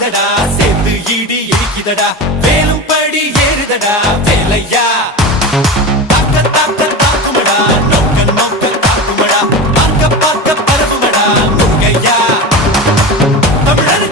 பாயுதடா சேர்த்து இடி இடிக்குதடா வேலும் படி ஏறுதடா வேலையா தாக்க தாக்க தாக்குமடா நோக்க நோக்க தாக்குமடா பார்க்க பார்க்க பரவுமடா முருகையா தமிழர்